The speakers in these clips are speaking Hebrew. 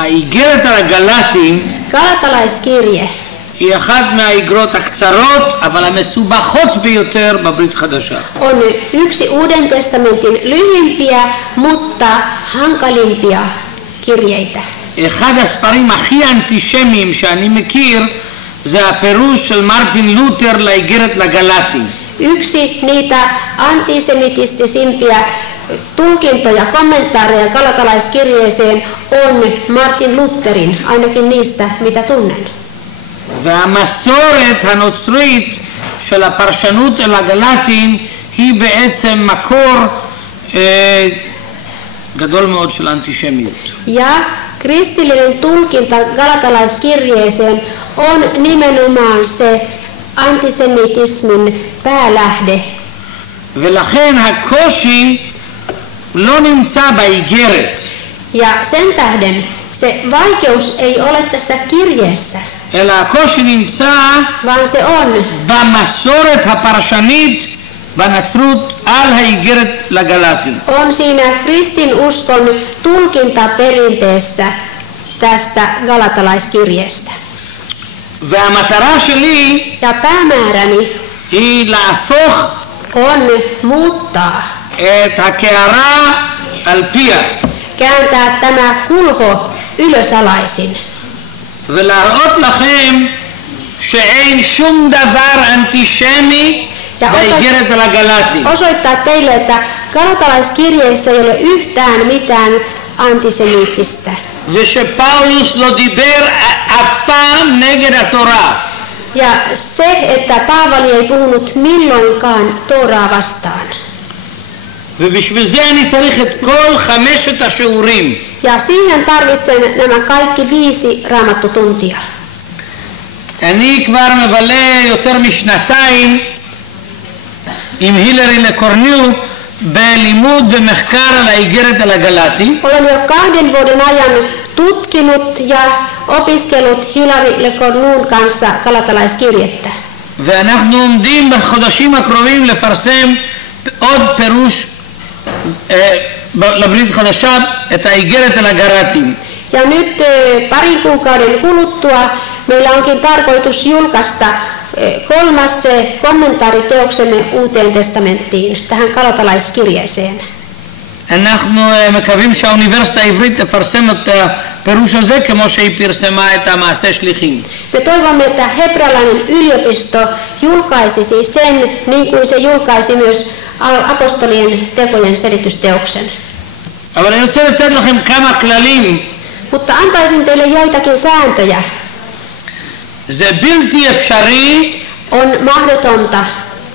האיגרת על הגלטים Galatalaiskirje היא אחת מהאיגרות הקצרות אבל המסובכות ביותר בברית חדשה. on yksi Uuden testamentin lyhyimpiä, mutta hankalimpia kirjeitä. אחד הספרים הכי אנטישמיים שאני מכיר זה הפירוש של מרטין לותר לאיגרת לגלטים. Yksi niitä antisemitistisimpia tulkintoja, kommentaareja galatalaiskirjeeseen on Martin Lutherin, ainakin niistä mitä tunnen. והמסורת הנוצרית של הפרשנות אל הגלטים היא בעצם מקור גדול מאוד של אנטישמיות. Ja kristillinen tulkinta galatalaiskirjeeseen on nimenomaan se antisemitismin päälähde. ולכן הקושי לא נמצא באיגרת. Ja sen tähden se vaikeus ei ole tässä kirjeessä, אלא הקושי נמצא vaan se on במסורת הפרשנית בנצרות על האיגרת לגלטים. on siinä kristinuskon tulkintaperinteessä tästä galatalaiskirjeestä. והמטרה שלי Ja päämääräni היא להפוך on muuttaa, את הקערה על פיה kääntää tämä kulho ylösalaisin ולהראות לכם שאין שום דבר אנטישמי באיגרת על הגלטים. osoittaa teille, että galatalaiskirjeessä ei ole yhtään mitään antisemiittistä. ושפאולוס לא דיבר אף פעם נגד התורה. Ja se, että Paavali ei puhunut milloinkaan Tooraa vastaan. ובשביל זה אני צריך את כל 5 השיעורים. Ja siihen tarvitsen nämä kaikki 5 raamattutuntia. אני כבר מבלה יותר משנתיים עם הילרי לקורניו בלימוד ומחקר על האיגרת על הגלטים. Olen jo 2 vuoden ajan tutkinut ja opiskellut Hilari Le Cornun kanssa galatalaiskirjettä. ואנחנו עומדים בחודשים הקרובים לפרסם עוד פירוש לברית חדשה את האיגרת על הגלטים. Ja nyt parin kuukauden kuluttua meillä onkin tarkoitus julkaista 3. kommentaariteoksemme Uuteen testamenttiin, tähän galatalaiskirjeeseen. אנחנו מקווים שהאוניברסיטה העברית תפרסם את הפירוש הזה כמו שהיא פרסמה את המעשה שליחים. Me toivomme, että hebrealainen yliopisto julkaisisi sen niin kuin se julkaisi myös apostolien tekojen selitysteoksen. אבל אני רוצה לתת לכם כמה כללים. Mutta antaisin teille joitakin sääntöjä. זה בלתי אפשרי On mahdotonta,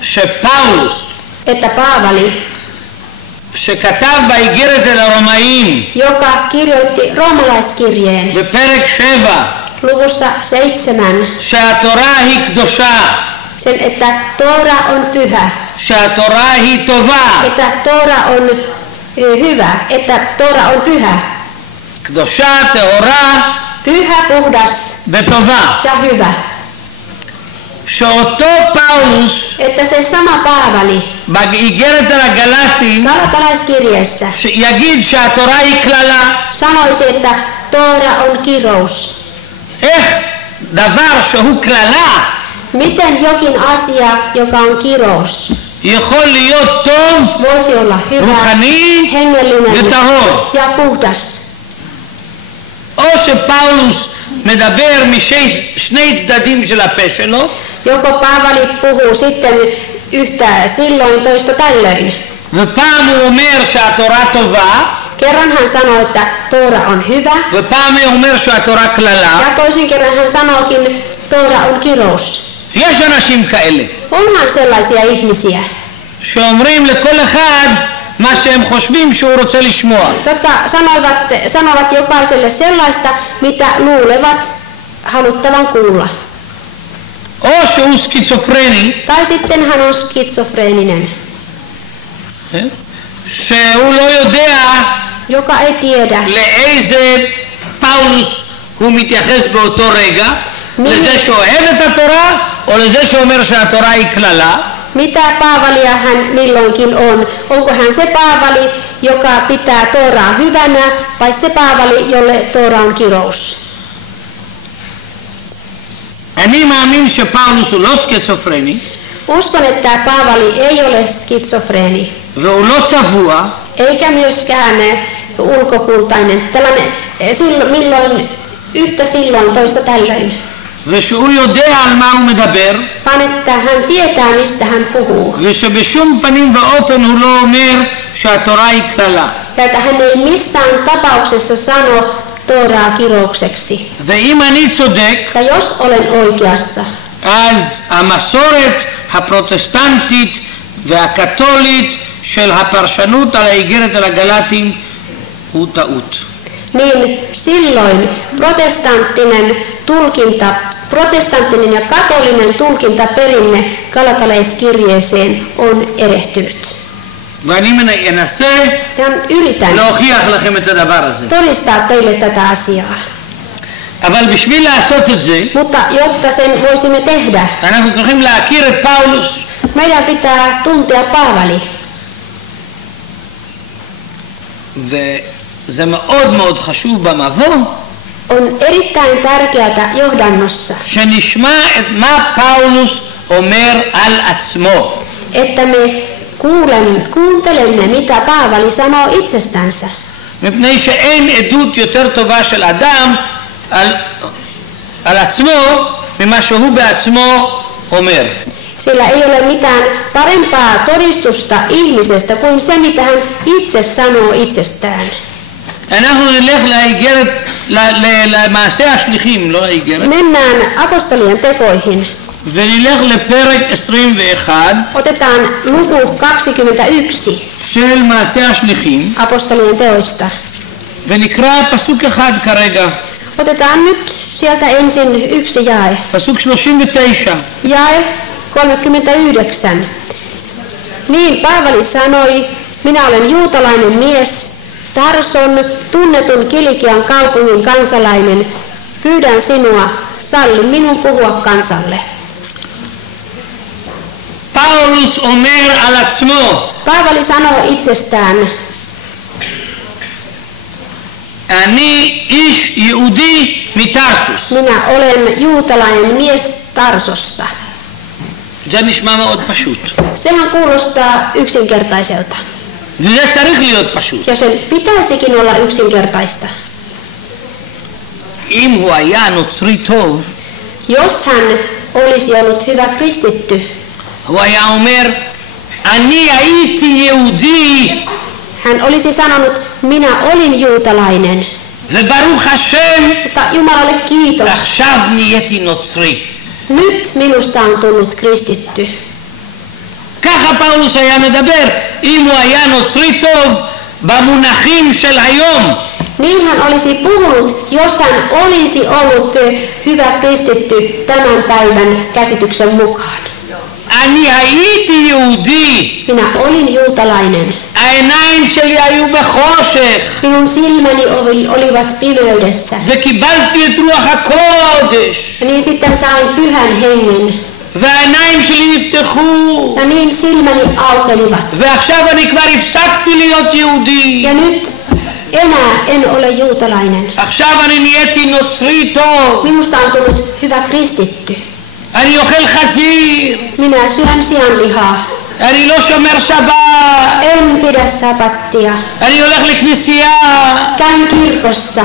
שפאולוס että Paavali, שכתב באיגרת אל הרומאים joka kirjoitti roomalaiskirjeen בפרק 7 luvussa 7, שהתורה היא קדושה, sen, että Toora on pyhä, שהתורה היא טובה, että Toora on hyvä, että Toora on pyhä, קדושה, טהורה pyhä, puhdas וטובה. ja hyvä. שאותו פאולוס Että se sama Paavali באיגרת על הגלטים galatalaiskirjeessä יגיד שהתורה היא קללה. sanoisi, että Toora on kirous. איך דבר שהוא קללה Miten jokin asia, joka on kirous, יכול להיות טוב, voisi olla hyvä, רוחני hengellinen וטהור? ja puhdas? או שפאולוס מדבר משני צדדים של הפה שלו, Joko Paavali puhuu sitten yhtä silloin, toista tällöin. ופעם הוא אומר שהתורה טובה, Kerran hän sanoo, että Toora on hyvä, ופעם הוא אומר שהתורה קללה. ja toisen kerran hän sanookin, Toora on kirous. יש אנשים כאלה Onhan sellaisia ihmisiä, שאומרים לכל אחד מה שהם חושבים שהוא רוצה לשמוע. jotka sanovat jokaiselle sellaista, mitä luulevat haluttavan kuulla. או שהוא סקיצופרני, Tai sitten hän on skitsofreeninen, שהוא לא יודע joka ei tiedä, לאיזה פאולוס הוא מתייחס באותו רגע, לזה שאוהב את התורה או לזה שאומר שהתורה היא קללה. Mitä Paavalia hän milloinkin on? Onko hän se Paavali, joka pitää Tooraa hyvänä, vai se Paavali, jolle Toora on kirous? אני מאמין שפאולוס הוא לא סקיצופרני, Uskon, että Paavali ei ole skitsofreeni, והוא לא צבוע, eikä myöskään ulkokultainen. Tällainen yhtä silloin, toista tällöin. ושהוא יודע על מה הוא מדבר, Vaan että hän tietää, mistä hän puhuu. ושבשום פנים ואופן הוא לא אומר שהתורה היא קללה. Ja että hän ei missään tapauksessa sano Tooraa kiroukseksi. ואם אני צודק, Ja jos olen oikeassa, אז המסורת הפרוטסטנטית והקתולית של הפרשנות על האיגרת על הגלטים הוא טעות. niin silloin protestanttinen ja katolinen tulkintaperinne Galatalaiskirjeeseen on erehtynyt. ואני אנסה Ja yritän להוכיח לכם את הדבר הזה. todistaa teille tätä asiaa. אבל בשביל לעשות את זה, Mutta jotta sen voisimme tehdä, אנחנו צריכים להכיר את פאולוס. meidän pitää tuntea Paavali. וזה מאוד מאוד חשוב במבוא, On erittäin tärkeää johdannossa, שנשמע את מה פאולוס אומר על עצמו. että me kuuntelemme, mitä Paavali sanoo itsestänsä. מפני שאין עדות יותר טובה של אדם על עצמו ממה שהוא בעצמו אומר. Sillä ei ole mitään parempaa todistusta ihmisestä kuin se, mitä hän itse sanoo itsestään. אנחנו נלך למעשה השליחים, לא האיגרת, Mennään apostolien tekoihin. ונלך לפרק 21 Otetaan luku 21 של מעשה השליחים, apostolien teoista. ונקרא פסוק אחד כרגע, Otetaan nyt sieltä ensin yksi jae. פסוק 39. Jae 39. Niin Paavali sanoi, minä olen juutalainen mies, Tarson, tunnetun Kilikian kaupungin kansalainen. Pyydän sinua, salli minun puhua kansalle. פאולוס אומר על עצמו, Paavali sanoo itsestään, אני איש יהודי מטרסוס. minä olen juutalainen mies Tarsosta. זה נשמע מאוד פשוט, Sehän kuulostaa yksinkertaiselta. וזה צריך להיות פשוט. Ja sen pitäisikin olla yksinkertaista. אם הוא היה נוצרי טוב, Jos hän olisi ollut hyvä kristitty, הוא היה אומר, אני הייתי יהודי, hän olisi sanonut, minä olin juutalainen, וברוך השם, mutta Jumalalle kiitos, עכשיו נהייתי נוצרי. nyt minusta on tullut kristitty. ככה פאולוס היה מדבר, אם הוא היה נוצרי טוב במונחים של היום. Niin hän olisi puhunut, jos hän olisi ollut hyvä kristitty tämän päivän käsityksen mukaan. אני הייתי יהודי, Minä olin juutalainen. העיניים שלי היו בחושך, Minun silmäni olivat pimeydessä. וקיבלתי את רוח הקודש, Ja niin sitten sain pyhän hengen. והעיניים שלי נפתחו, Ja niin silmäni aukenivat. ועכשיו אני כבר הפסקתי להיות יהודי, Ja nyt enää en ole juutalainen. עכשיו אני נהייתי נוצרי טוב, Minusta on tullut hyvä kristitty. אני אוכל חזיר, Minä syön sianlihaa. אני לא שומר שבת, En pidä sapattia. אני הולך לכנסייה. Käyn kirkossa.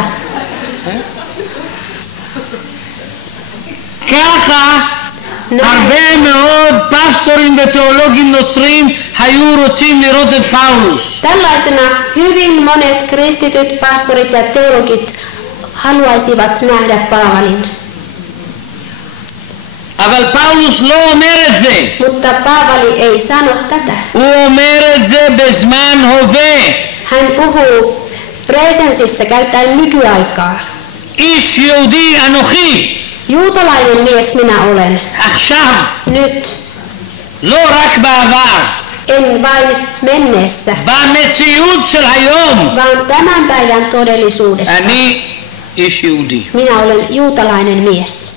ככה הרבה מאוד פסטורים ותיאולוגים נוצרים היו רוצים לראות את פאולוס. Tällaisena hyvin monet kristityt pastorit ja teologit haluaisivat nähdä Paavalin. אבל פאולוס לא אומר את זה. Mutta Paavali ei sano tätä. הוא אומר את זה בזמן הווה. Hän puhuu presensissä käyttäen nykyaikaa. איש יהודי אנוכי. Juutalainen mies minä olen. עכשיו. Nyt. לא רק בעבר. En vain menneessä. במציאות של היום. Vaan tämän päivän todellisuudessa. אני איש יהודי. Minä olen juutalainen mies.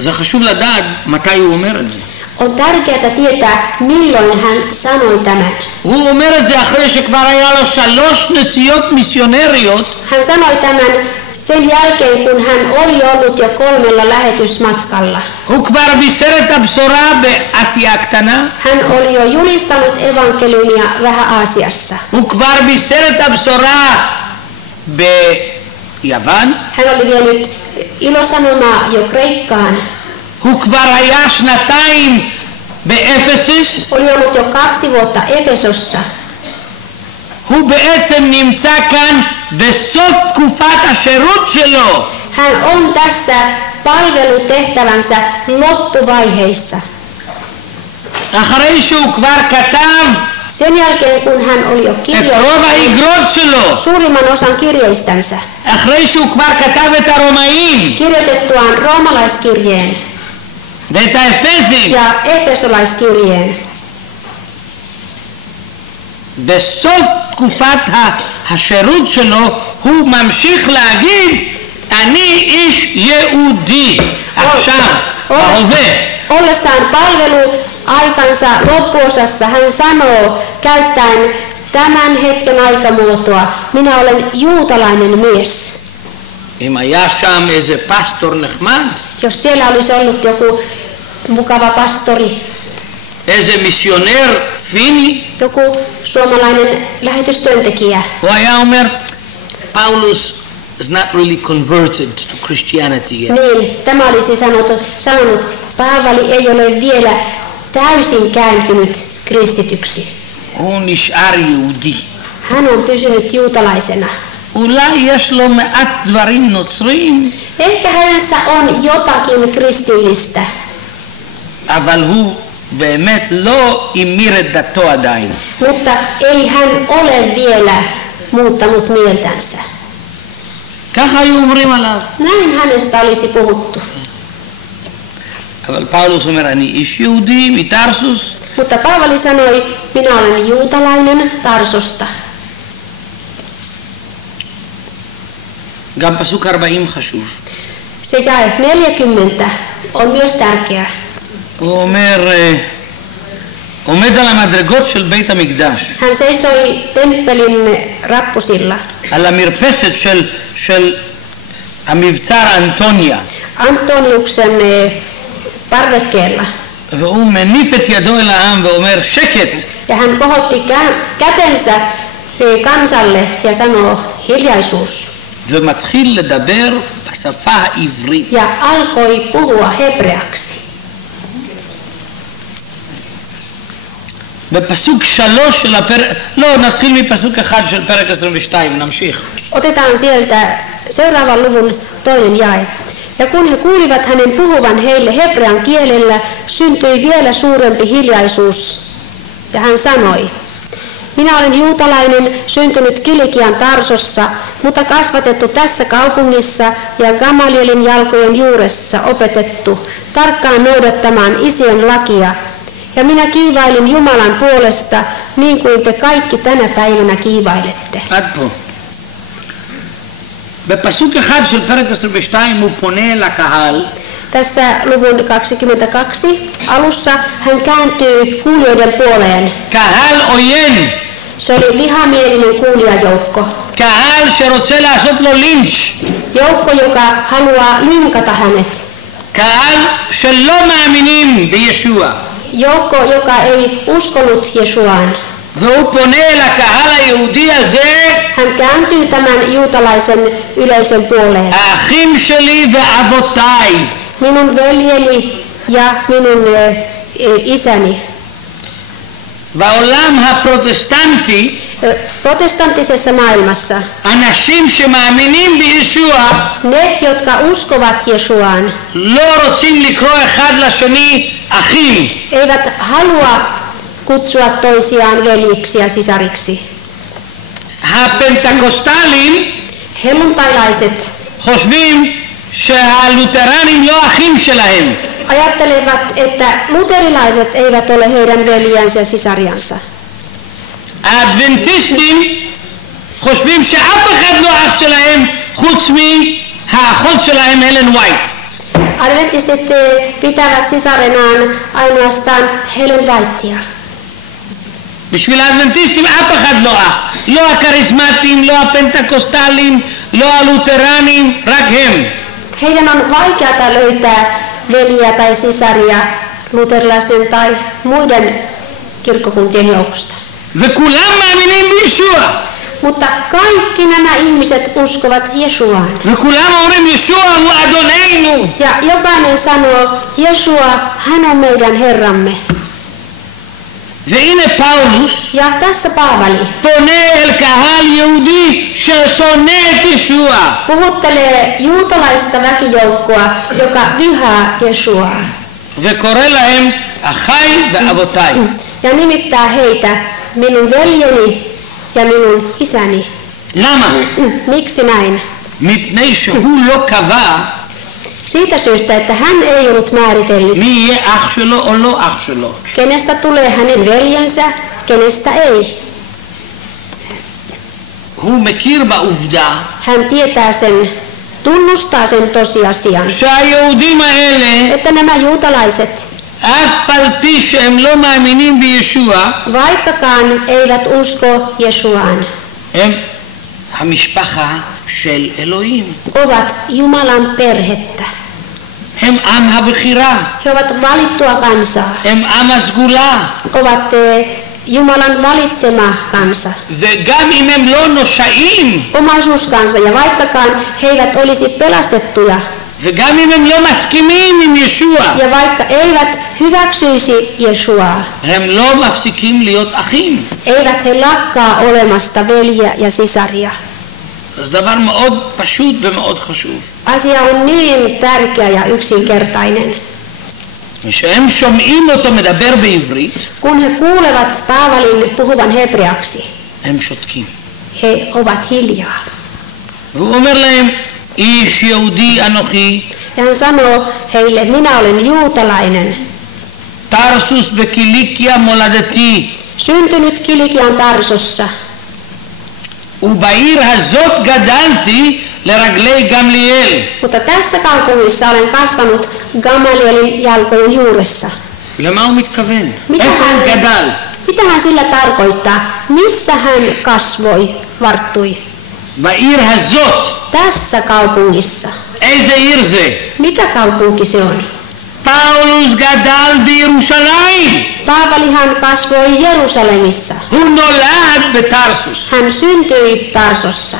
זה חשוב לדעת מתי הוא אומר את זה. On tärkeää tietää, milloin hän sanoi tämän. הוא אומר את זה אחרי שכבר היה לו 3 נסיעות מיסיונריות. Hän sanoi tämän sen jälkeen, kun hän oli ollut jo 3 lähetysmatkalla. הוא כבר בישר את הבשורה באסיה הקטנה. Hän oli jo julistanut evankeliumia Vähä-Aasiassa. הוא כבר בישר את הבשורה ביוון. Hän oli vienyt ilosanomaa jo Kreikkaan. הוא כבר היה 2 באפסס. Oli ollut jo 2 vuotta Efesossa. הוא בעצם נמצא כאן בסוף תקופת השירות שלו. Hän on tässä palvelutehtävänsä loppuvaiheissa. אחרי שהוא כבר כתב Sen jälkeen, kun hän oli jo את רוב kirjoittanut האיגרות שלו, suurimman osan kirjeistänsä, אחרי שהוא כבר כתב את הרומאים kirjoitettuaan roomalaiskirjeen ואת האפסים, ja efesolaiskirjeen, בסוף תקופת השירות שלו הוא ממשיך להגיד אני איש יהודי. עכשיו, בהווה. Ollessaan palveluaikansa loppuosassa hän sanoo käyttäen tämän hetken aikamuotoa, minä olen juutalainen mies. אם היה שם איזה פסטור נחמד, Jos siellä olisi ollut joku mukava pastori, איזה מיסיונר פיני, joku suomalainen lähetystyöntekijä, הוא היה אומר, Paulus is not really converted to Christianity yet. niin tämä olisi sanonut, Paavali ei ole vielä täysin kääntynyt kristityksi. הוא נשאר יהודי. Hän on pysynyt juutalaisena. אולי יש לו מעט דברים נוצרים, Ehkä hänessä on jotakin kristillistä, אבל הוא באמת לא המיר את דתו עדיין. mutta ei hän ole vielä muuttanut mieltänsä. ככה היו אומרים עליו. Näin hänestä olisi puhuttu. אבל פאולוס אומר, אני איש יהודי מטרסוס, Mutta Paavali sanoi, minä olen juutalainen Tarsosta. גם פסוק 40 חשוב. Se jae 40 on myös tärkeä. הוא אומר, עומד על המדרגות של בית המקדש, Hän seisoi temppelin rappusilla, על המרפסת של המבצר אנטוניה, Antoniuksen parvekkeella. והוא מניף את ידו אל העם ואומר, שקט, Ja hän kohotti kätensä kansalle ja sanoo hiljaisuus. ומתחיל לדבר בשפה העברית. Ja alkoi puhua hebreaksi. בפסוק 3 של הפרק, לא, נתחיל מפסוק 1 של פרק 22, נמשיך. Otetaan sieltä seuraavan luvun 2. jae. Ja kun he kuulivat hänen puhuvan heille hebrean kielellä, syntyi vielä suurempi hiljaisuus. Ja hän sanoi, minä olen juutalainen, syntynyt Kilikian Tarsossa, mutta kasvatettu tässä kaupungissa ja Gamalielin jalkojen juuressa opetettu, tarkkaan noudattamaan isien lakia. Ja minä kiivailin Jumalan puolesta, niin kuin te kaikki tänä päivänä kiivailette. עד פה. בפסוק 1 של פרק 22 הוא פונה לקהל. Tässä luvun 22 alussa hän kääntyy kuulijoiden puoleen. קהל עוין, Se oli vihamielinen kuulijajoukko. קהל שרוצה לעשות לו לינץ', Joukko, joka haluaa lynkata hänet. קהל שלא מאמינים בישוע. Joukko, joka ei uskonut Jesuaan. והוא פונה אל הקהל היהודי הזה, Hän kääntyy tämän juutalaisen yleisön puoleen. האחים שלי ואבותיי. Minun veljeni ja minun isäni. בעולם הפרוטסטנטי, Protestanttisessa maailmassa אנשים שמאמינים בישוע ne, jotka uskovat Jesuaan, לא רוצים לקרוא אחד לשני אחים. eivät halua kutsua toisiaan veljiksi ja sisariksi. הפנטקוסטלים Helluntailaiset חושבים שהלותרנים לא אחים שלהם. ajattelevat, että luterilaiset eivät ole heidän veljensä ja sisariansa. האדבנטיסטים חושבים שאף אחד לא אח שלהם חוץ מהאחות שלהם הלן ווייט. Adventistit pitävät sisarenaan ainoastaan Helen Whitea. בשביל האדבנטיסטים אף אחד לא אח. לא הכריסמטים, לא הפנטקוסטלים, לא הלותרנים, רק הם. Heidän on vaikeata löytää veliä tai sisaria luterilaisten tai muiden kirkkokuntien joukosta. וכולם מאמינים בישוע. Mutta kaikki nämä ihmiset uskovat Jesuaan. וכולם אומרים ישוע הוא אדוננו. Ja jokainen sanoo, Jesua, hän on meidän Herramme. והנה פאולוס Ja tässä Paavali פונה אל קהל יהודי ששונא את ישוע. puhuttelee juutalaista väkijoukkoa, joka vihaa Jesuaa. וקורא להם אחיי ואבותיי. Ja nimittää heitä minun veljeni ja minun isäni. למה? Miksi näin? מפני שהוא לא קבע Siitä syystä, että hän ei ollut määritellyt, מי יהיה אח שלו או לא אח שלו. kenestä tulee hänen veljensä, kenestä ei. הוא מכיר בעובדה Hän tietää sen, tunnustaa sen tosiasian, שהיהודים האלה että nämä juutalaiset, אף על פי שהם לא מאמינים בישוע, vaikkakaan eivät usko Jesuaan, הם המשפחה של אלוהים. ovat Jumalan perhettä. הם עם הבחירה, He ovat valittua kansaa, הם עם הסגולה. ovat Jumalan valitsema kansa, וגם אם הם לא נושעים, omaisuuskansa, ja vaikkakaan he eivät olisi pelastettuja, וגם אם הם לא מסכימים עם ישוע, ja vaikka eivät hyväksyisi Jesuaa, הם לא מפסיקים להיות אחים. eivät he lakkaa olemasta veljiä ja sisaria. זה דבר מאוד פשוט ומאוד חשוב. Asia on niin tärkeä ja yksinkertainen. כשהם שומעים אותו מדבר בעברית, Kun he kuulevat Paavalin puhuvan hebreaksi, הם שותקים. he ovat hiljaa. והוא אומר להם, איש יהודי אנוכי, Ja hän sanoo heille, minä olen juutalainen, טרסוס בקיליקיה מולדתי, syntynyt Kilikian Tarsossa, ובעיר הזאת גדלתי לרגלי גמליאל. mutta tässä kaupungissa olen kasvanut Gamalielin jalkojen juuressa. למה הוא מתכוון? mitä איפה הוא גדל? hän sillä tarkoittaa? Missä hän kasvoi, varttui? בעיר הזאת. Tässä kaupungissa. איזה עיר זה? Mikä kaupunki se on? פאולוס גדל בירושלים. Paavalihan kasvoi Jerusalemissa. הוא נולד בטרסוס. Hän syntyi Tarsossa.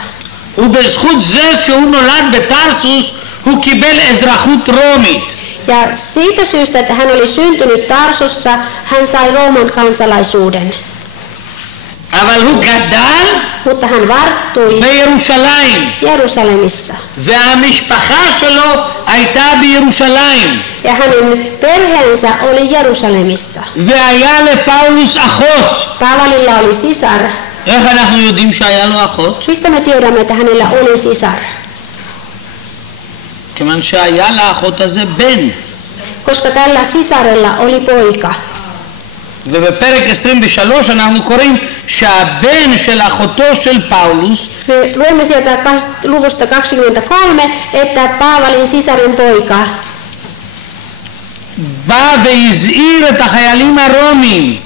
ובזכות זה שהוא נולד בטרסוס, הוא קיבל אזרחות רומית. Ja siitä syystä, että hän oli syntynyt Tarsossa, hän sai Rooman kansalaisuuden. אבל הוא גדל Mutta hän varttui בירושלים. Jerusalemissa. והמשפחה שלו הייתה בירושלים. Ja hänen perheensä oli Jerusalemissa. והיה לפאולוס אחות. Paavalilla oli sisar. איך אנחנו יודעים שהיה לו אחות? Mistä me tiedämme, että hänellä oli sisar? כיוון שהיה לאחות הזה בן. Koska tällä sisarella oli poika. ובפרק 23 אנחנו קוראים שהבן של אחותו של פאולוס Me luemme sieltä luvusta 23, että Paavalin sisarin poika בא והזהיר את החיילים הרומיים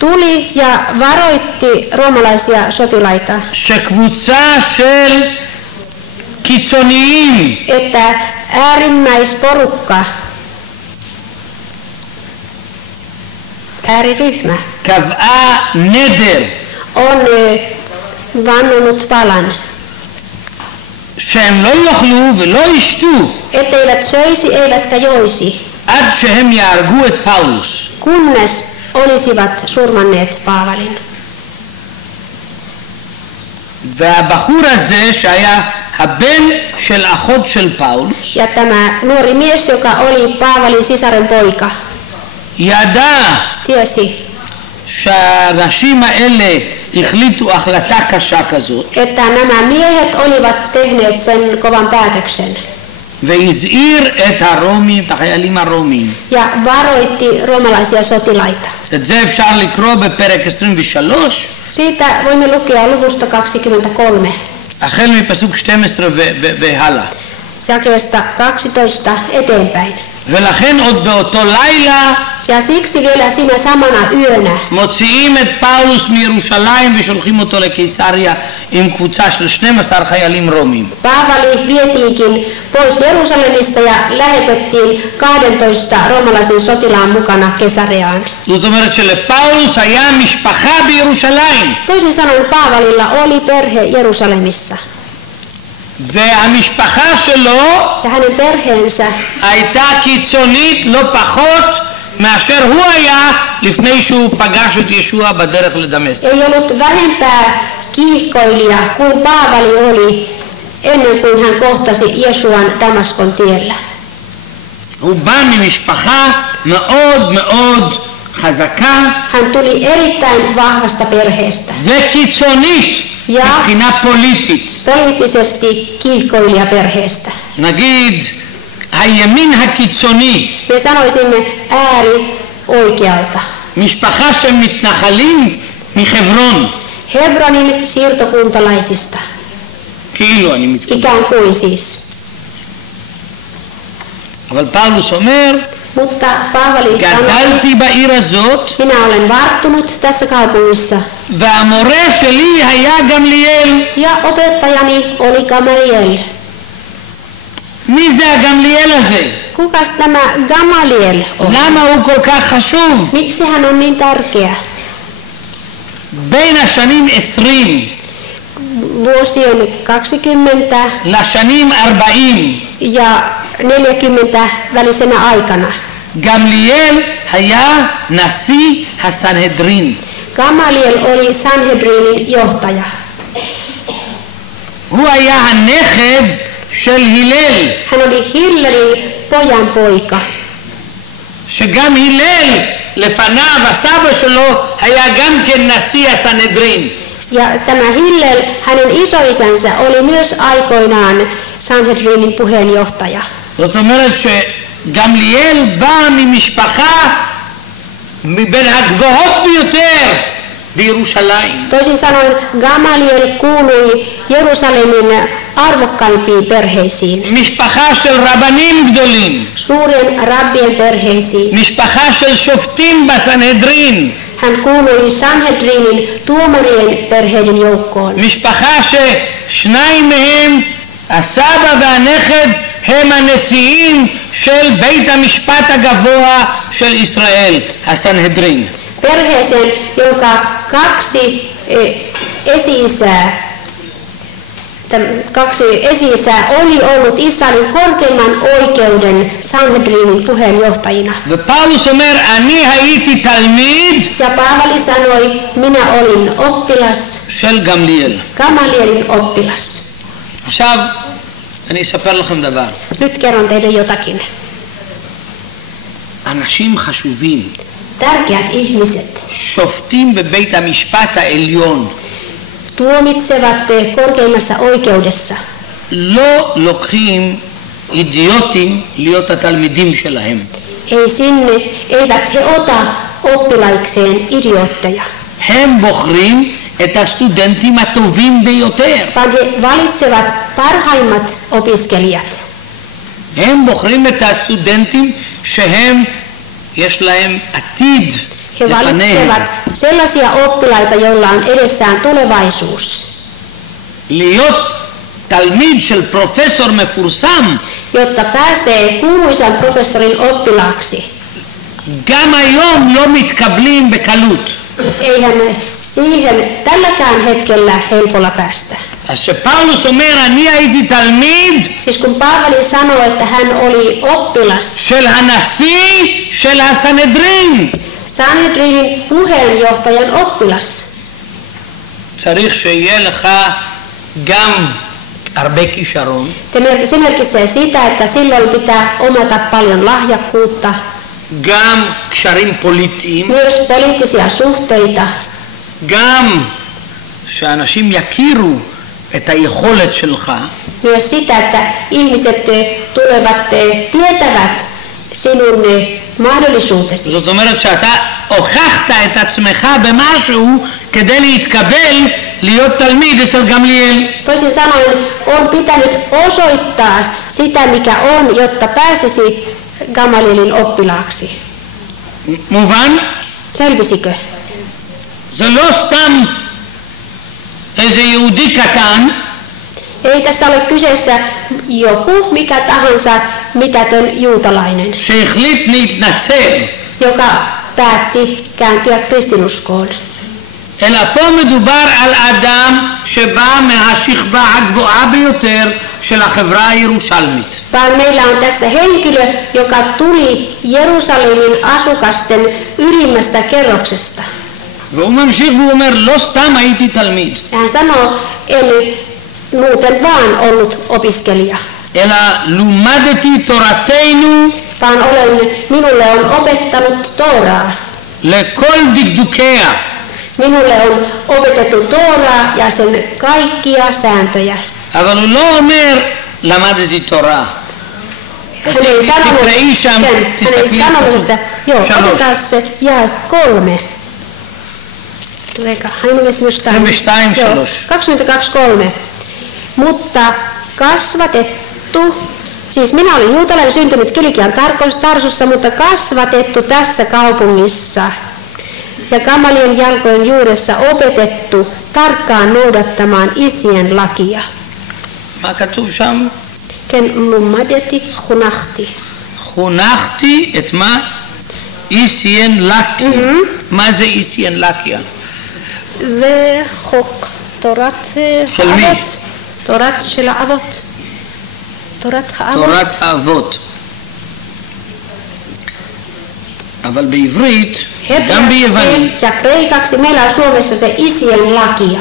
tuli ja varoitti roomalaisia sotilaita, שקבוצה של קיצוניים että äärimmäisporukka, ääriryhmä, קבעה נדר on vannonut valan, שהם לא יאכלו ולא ישתו etteivät söisi eivätkä joisi, עד שהם יהרגו את פאולוס. kunnes olisivat surmanneet Paavalin. והבחור הזה שהיה הבן של אחות של פאולוס Ja tämä nuori mies, joka oli Paavalin sisaren poika, ידע tiesi, שהאנשים האלה החליטו החלטה קשה כזאת että nämä miehet olivat tehneet sen kovan päätöksen והזהיר את הרומיים, את החיילים הרומיים. ja varoitti roomalaisia sotilaita. את זה אפשר לקרוא בפרק 23 Siitä voimme lukea luvusta 23. החל מפסוק 12 והלאה. jakeesta 12 eteenpäin. ולכן עוד באותו לילה Ja siksi vielä sinä samana yönä מוציאים את פאולוס מירושלים ושולחים אותו לקיסריה עם קבוצה של 12 חיילים רומים. Paavali vietiinkin pois Jerusalemista ja lähetettiin 12 roomalaisen sotilaan mukana Kesareaan. זאת אומרת שלפאולוס היה משפחה בירושלים. Toisin sanoen Paavalilla oli perhe Jerusalemissa. והמשפחה שלו Ja hänen perheensä הייתה קיצונית לא פחות מאשר הוא היה לפני שהוא פגש את ישוע בדרך לדמשק. ei ollut vähempää kiihkoilija kuin Paavali oli ennen kuin hän kohtasi Jesuan Damaskon tiellä. הוא בא ממשפחה מאוד מאוד חזקה Hän tuli erittäin vahvasta perheestä וקיצונית ja מבחינה פוליטית. poliittisesti kiihkoilija perheestä. נגיד הימין הקיצוני, Me sanoisimme ääri oikealta. משפחה של מתנחלים מחברון, Hebronin siirtokuntalaisista, כאילו אני מתכוון. ikään kuin siis. אבל פאולוס אומר, Mutta Paavali sanoi, גדלתי בעיר הזאת minä olen varttunut tässä kaupungissa והמורה שלי היה גמליאל. ja opettajani oli Gamaliel. מי זה הגמליאל הזה? Kukas tämä Gamaliel on? למה הוא כל כך חשוב? Miksi hän on niin tärkeä? בין השנים 20 Vuosien 20 לשנים 40 ja 40 välisenä aikana גמליאל היה נשיא הסנהדרין. Gamaliel oli Sanhedrinin johtaja. הוא היה הנכד של הלל, Hän oli Hillelin pojan poika. שגם הלל לפניו, הסבא שלו, היה גם כן נשיא הסנהדרין. Ja tämä Hillel, hänen isoisänsä, oli myös aikoinaan Sanhedrinin puheenjohtaja. זאת אומרת שגמליאל בא ממשפחה מבין הגבוהות ביותר בירושלים. Toisin sanoen Gamaliel kuului Jerusalemin arvokkaimpiin perheisiin, משפחה של רבנים גדולים, suurien rabbien perheisiin. משפחה של שופטים בסנהדרין, Hän kuului Sanhedrinin tuomarien perheiden joukkoon. משפחה ששניים מהם, הסבא והנכד, הם הנשיאים של בית המשפט הגבוה של ישראל, הסנהדרין. Perheeseen, jonka kaksi esi-isää oli ollut Israelin korkeimman oikeuden Sanhedrinin puheenjohtajina. ופאולוס אומר, אני הייתי תלמיד Ja Paavali sanoi, minä olin oppilas, של גמליאל. Gamalielin oppilas. עכשיו אני אספר לכם דבר. Nyt kerron teille jotakin. אנשים חשובים, Tärkeät ihmiset שופטים בבית המשפט העליון, tuomitsevat korkeimmassa oikeudessa. לא לוקחים אידיוטים להיות התלמידים שלהם. Ei sinne, eivät he ota oppilaikseen idiootteja, הם בוחרים את הסטודנטים הטובים ביותר. vaan he valitsevat parhaimmat opiskelijat. הם בוחרים את הסטודנטים שהם יש להם עתיד He לפניהם. valitsevat sellaisia oppilaita, joilla on edessään tulevaisuus, להיות תלמיד של פרופסור מפורסם, jotta pääsee kuuluisan professorin oppilaaksi. גם היום לא מתקבלים בקלות. Eihän siihen tälläkään hetkellä helpolla päästä. אז שפאולוס אומר, אני הייתי תלמיד Siis kun Paavali sanoi, että hän oli oppilas של הנשיא של הסנהדרין, Sanhedrinin puheenjohtajan oppilas, צריך שיהיה לך גם הרבה כישרון, se merkitsee sitä, että silloin pitää omata paljon lahjakkuutta, גם קשרים פוליטיים, myös poliittisia suhteita, גם שאנשים יכירו את היכולת שלך, myös sitä, että ihmiset tietävät sinun mahdollisuutesi. זאת אומרת שאתה הוכחת את עצמך במשהו כדי להתקבל להיות תלמיד אצל גמליאל. Toisin sanoen on pitänyt osoittaa sitä, mikä on, jotta pääsisi Gamalielin oppilaaksi. מובן? Selvisikö? זה לא סתם איזה יהודי קטן, Ei tässä ole kyseessä joku mikä tahansa mitätön juutalainen, שהחליט להתנצר, joka päätti kääntyä kristinuskoon. אלא פה מדובר על אדם שבא מהשכבה הגבוהה ביותר של החברה הירושלמית. Vaan meillä on tässä henkilö, joka tuli Jerusalemin asukasten ylimmästä kerroksesta. והוא ממשיך והוא אומר, לא סתם הייתי תלמיד, Ja hän sanoo, en muuten vaan ollut opiskelija, אלא לומדתי תורתנו vaan minulle on opettanut Tooraa. לכל דקדוקיה. Minulle on opetettu Tooraa ja sen kaikkia sääntöjä. אבל הוא לא אומר, למדתי תורה. Hän ei sanonut, תקראי שם, hän ei תסתכלי sanonut, että joo, שלוש. otetaan se jae 3. Tuleeka, hän on myös 22:3. Mutta kasvatettu, siis minä olin juutalainen syntynyt Kilikian Tarsussa, mutta kasvatettu tässä kaupungissa ja Gamalielin jalkojen juuressa opetettu tarkkaan noudattamaan isien lakia. מה כתוב שם? Ken lumadeti khunahti. חונכתי את מה? איסיין לקיה. מה זה איסיין לקיה? זה חוק תורת של מי? האבות. תורת של האבות. תורת האבות. תורת האבות. אבל בעברית, גם ביוונית, ja kreikaksi meillä on Suomessa se isien lakia.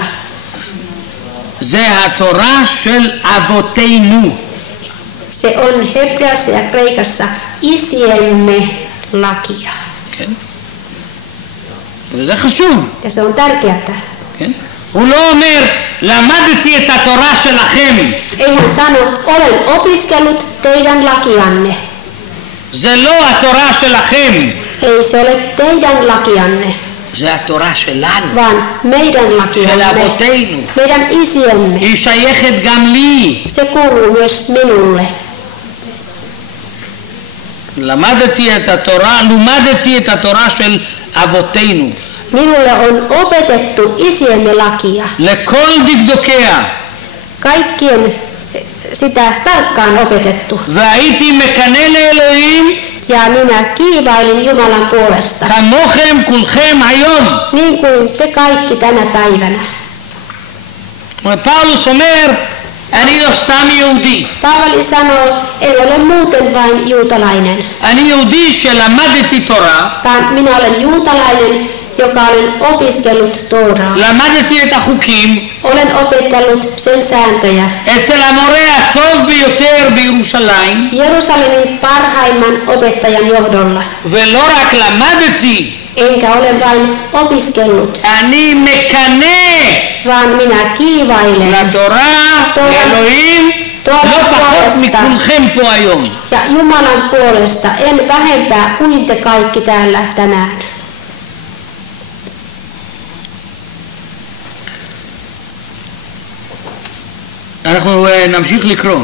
זה התורה של אבותינו. Se on hebreassa ja kreikassa isiemme lakia. כן? וזה חשוב. Ja se on tärkeää. כן? הוא לא אומר, למדתי את התורה שלכם. Ei hän sano, olen opiskellut teidän lakianne. זה לא התורה שלכם. Ei se ole teidän lakianne, זה התורה שלנו. vaan meidän של lakiamme. אבותינו. Meidän isiemme. היא שייכת גם לי. Se kuuluu myös minulle. למדתי את התורה של אבותינו. Minulle on opetettu isiemme lakia. לכל דקדוקיה. Kaikkien sitä tarkkaan opetettu. והייתי מקנא לאלוהים Ja minä kiivailin Jumalan puolesta. כמוכם כולכם היום. Niin kuin te kaikki tänä päivänä. פאולוס אומר, אני לא סתם יהודי. Paavali sanoo, en ole muuten vain juutalainen, אני יהודי שלמדתי תורה, vaan minä olen juutalainen, joka olen opiskellut Tooraa. למדתי את החוקים Olen opetellut sen sääntöjä. אצל המורה הטוב ביותר בירושלים, Jerusalemin parhaimman opettajan johdolla. ולא רק למדתי, Enkä ole vain opiskellut, אני מקנא vaan minä kiivailen לתורה, לאלוהים, לא פחות מכולכם פה היום. ja Jumalan puolesta en vähempää kuin te kaikki täällä tänään. אנחנו נמשיך לקרוא.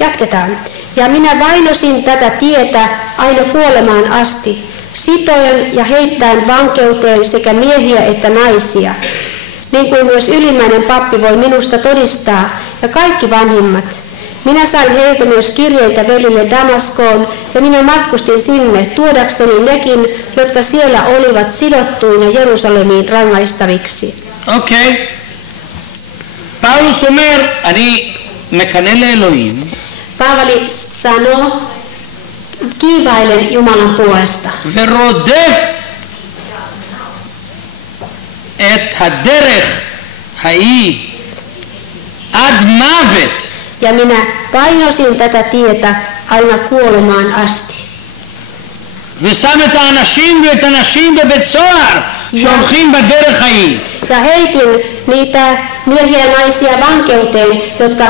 Jatketaan. Ja minä vainosin tätä tietä aina kuolemaan asti, sitoen ja heittäen vankeuteen sekä miehiä että naisia, niin kuin myös ylimmäinen pappi voi minusta todistaa ja kaikki vanhimmat. Minä sain heiltä myös kirjeitä velille Damaskoon ja minä matkustin sinne tuodakseni nekin, jotka siellä olivat sidottuina Jerusalemiin rangaistaviksi. אוקיי. פאולוס אומר, אני מקנא לאלוהים. Paavali sanoo, kiivailen Jumalan puolesta. ורודף את הדרך ההיא עד מוות. Ja minä painosin tätä tietä aina kuolemaan asti. ושם את האנשים ואת הנשים בבית סוהר שהולכים בדרך ההיא. Ja heitin niitä miehiä ja naisia vankeuteen, jotka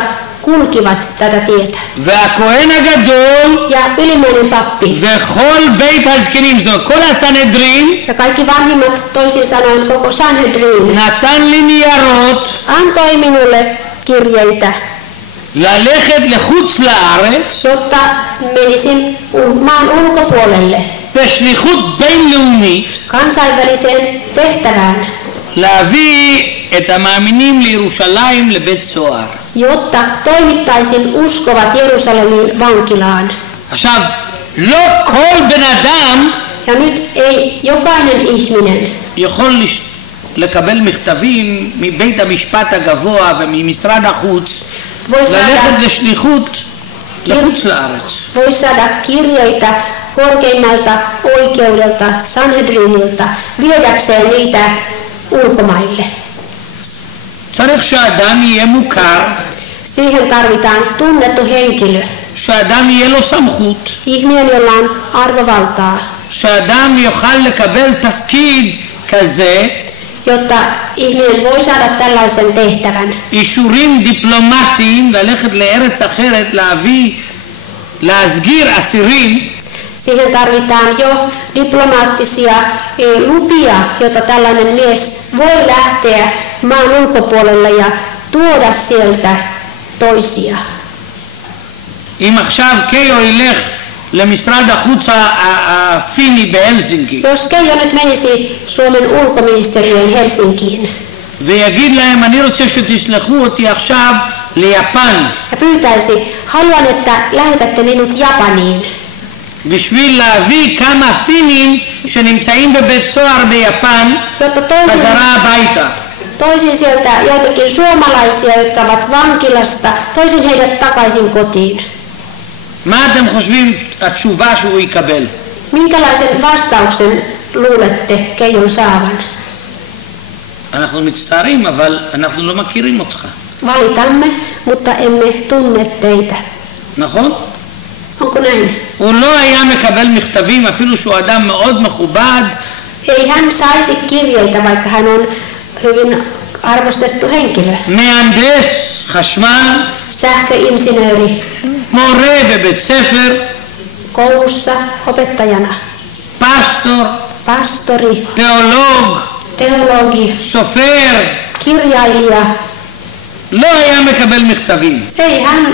kulkivat tätä tietä. והכהן הגדול Ja ylimmäinen pappi וכל בית הזקנים, זאת אומרת, כל הסנהדרין, ja kaikki vanhimmat, toisin sanoen koko Sanhedrin, נתן לי ניירות antoi minulle kirjeitä, ללכת לחוץ לארץ jotta menisin maan ulkopuolelle בשליחות בינלאומית kansainväliseen tehtävään, להביא את המאמינים לירושלים לבית סוהר. jotta toimittaisin uskovat Jerusalemin vankilaan. עכשיו, לא כל בן אדם Ja nyt ei jokainen ihminen יכול לקבל מכתבים מבית המשפט הגבוה וממשרד החוץ ללכת לשליחות לחוץ לארץ. voi saada kirjeitä korkeimmalta oikeudelta Sanhedrinilta viedäkseen niitä ulkomaille. צריך שהאדם יהיה מוכר, Siihen tarvitaan tunnettu henkilö, שהאדם יהיה לו סמכות, ihminen jolla on arvovaltaa, שהאדם יוכל לקבל תפקיד כזה, jotta ihminen voi saada tällaisen tehtävän. אישורים דיפלומטיים ללכת לארץ אחרת, להסגיר אסירים, Siihen tarvitaan jo diplomaattisia lupia, jotta tällainen mies voi lähteä maan ulkopuolelle ja tuoda sieltä toisia. אם עכשיו קיו ילך למשרד החוץ הפיני בהלסינקי Jos Keijo nyt menisi Suomen ulkoministeriöön Helsinkiin ויגיד להם אני רוצה שתשלחו אותי עכשיו ליפן ja pyytäisi, haluan, että lähetätte minut Japaniin, בשביל להביא כמה פינים שנמצאים בבית סוהר ביפן jotta חזרה הביתה. toisin sieltä joitakin suomalaisia, jotka ovat vankilasta, toisin heidät takaisin kotiin. מה אתם חושבים התשובה שהוא יקבל? Minkälaisen vastauksen luulette Keijon saavan? אנחנו מצטערים אבל אנחנו לא מכירים אותך. Valitamme, mutta emme tunne teitä. נכון? Onko näin? הוא לא היה מקבל מכתבים אפילו שהוא אדם מאוד מכובד, Ei hän saisi kirjeitä, vaikka hän on hyvin arvostettu henkilö. מהנדס חשמל, Sähköinsinööri, מורה בבית ספר, koulussa opettajana, פסטור, pastori, תיאולוג, teologi, סופר, kirjailija. לא היה מקבל מכתבים. Ei hän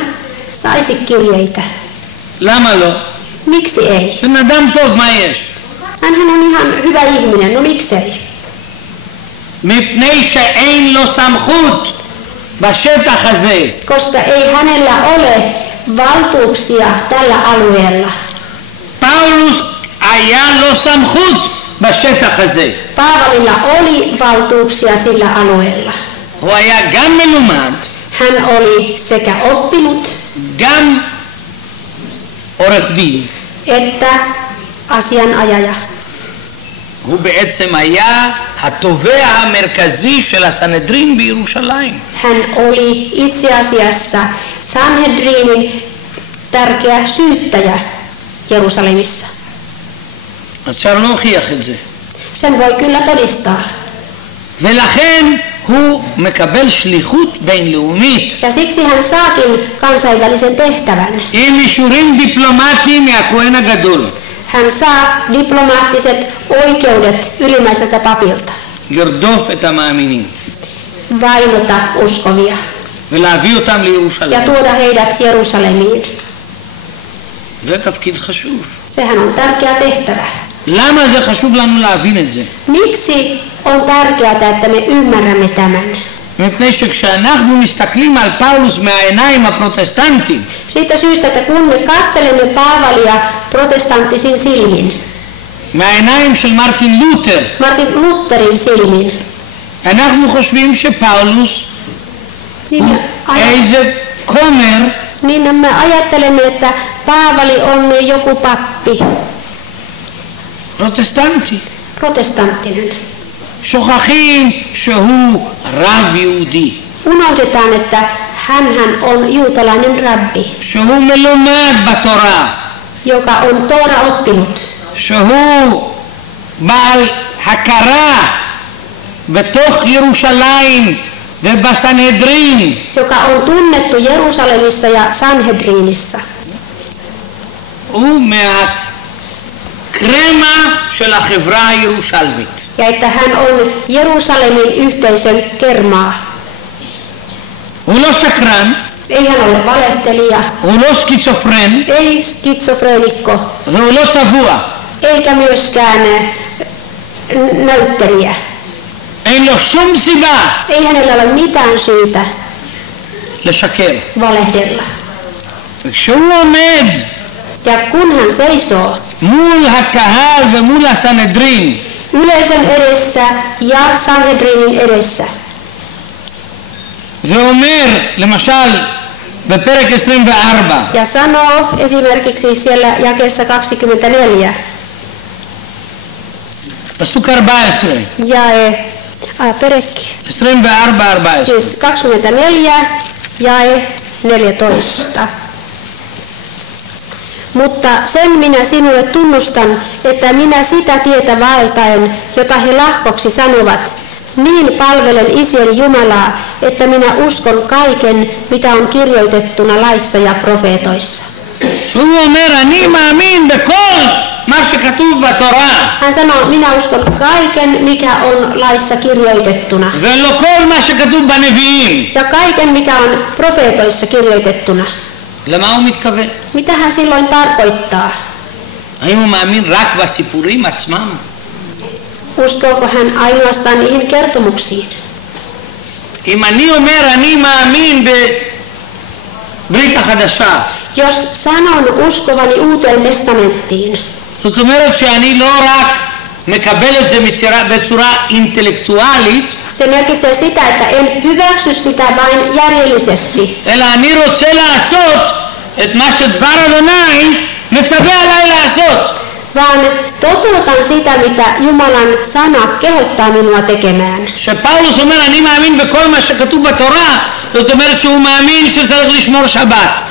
saisi kirjeitä. למה לא? Miksi ei? בן אדם טוב, מה יש? Hänhän on ihan hyvä ihminen, no miksei? מפני שאין לו סמכות בשטח הזה. Koska ei hänellä ole valtuuksia tällä alueella. פאולוס היה לו סמכות בשטח הזה. Paavalilla oli valtuuksia sillä alueella. הוא היה גם מלומד, Hän oli sekä oppinut גם עורך דין. että asianajaja. הוא בעצם היה התובע המרכזי של הסנהדרין בירושלים. Hän oli itse asiassa Sanhedrinin tärkeä syyttäjä Jerusalemissa. אפשר להוכיח את זה. Sen voi kyllä todistaa. ולכן הוא מקבל שליחות בינלאומית Ja siksi hän saakin kansainvälisen tehtävän. עם אישורים דיפלומטיים מהכהן הגדול. Hän saa diplomaattiset oikeudet ylimmäiseltä papilta. לרדוף את המאמינים Vainota uskovia ולהביא אותם ja לירושלים. tuoda heidät Jerusalemiin. זה תפקיד חשוב. Sehän on tärkeä tehtävä. למה זה חשוב לנו להבין את זה? Miksi on tärkeää, että me ymmärrämme tämän? מפני שכשאנחנו מסתכלים על פאולוס מהעיניים הפרוטסטנטיים, Siitä syystä, että kun me katselemme Paavalia protestanttisin silmin, מהעיניים של מרטין לותר, Martin Lutherin silmin, אנחנו חושבים שפאולוס niin איזה כומר me ajattelemme, että Paavali on joku pappi, פרוטסטנטי. protestanttinen. שוכחים שהוא רב יהודי, Unohdetaan, että hänhän on juutalainen rabbi, שהוא מלומד בתורה, joka on Toora oppinut, שהוא בעל הכרה בתוך ירושלים ובסנהדרין, joka on tunnettu Jerusalemissa ja Sanhedrinissa. הוא מהקרמה של החברה הירושלמית. Ja että hän on Jerusalemin yhteisön kermaa. הוא לא שקרן, Ei hän ole valehtelija, הוא לא סקיצופרן, ei skitsofreenikko, והוא לא צבוע. eikä myöskään näyttelijä. אין לו שום סיבה Ei hänellä ole mitään syytä לשקר. valehdella. וכשהוא עומד Ja kun hän seisoo מול הקהל ומול הסנהדרין, yleisön edessä ja Sanhedrinin edessä ואומר, למשל, בפרק 24, ja sanoo esimerkiksi siellä jakeessa 24, פסוק 14, jae, perek, 24-14. siis 24, jae 14. Mutta sen minä sinulle tunnustan, että minä sitä tietä vaeltaen, jota he lahkoksi sanovat, niin palvelen Isien Jumalaa, että minä uskon kaiken, mitä on kirjoitettuna laissa ja profeetoissa. שהוא אומר, אני מאמין בכל מה שכתוב בתורה, Hän sanoo, minä uskon kaiken, mikä on laissa kirjoitettuna. ולא כל מה שכתוב בנביאים. Ja kaiken, mikä on profeetoissa kirjoitettuna. למה הוא מתכוון? Mitä hän silloin tarkoittaa? האם הוא מאמין רק בסיפורים עצמם? Uskooko hän ainoastaan niihin kertomuksiin? אם אני אומר, אני מאמין בברית החדשה, Jos sanon uskovani Uuteen testamenttiin, זאת אומרת שאני לא רק מקבל את זה בצורה אינטלקטואלית, se merkitsee sitä, että en hyväksy sitä vain järjellisesti, אלא אני רוצה לעשות את מה שדבר אדוני מצווה עליי לעשות. vaan toteutan sitä, mitä Jumalan sana kehottaa minua tekemään. שפאולוס אומר, אני מאמין בכל מה שכתוב בתורה, זאת אומרת שהוא מאמין שצריך לשמור שבת.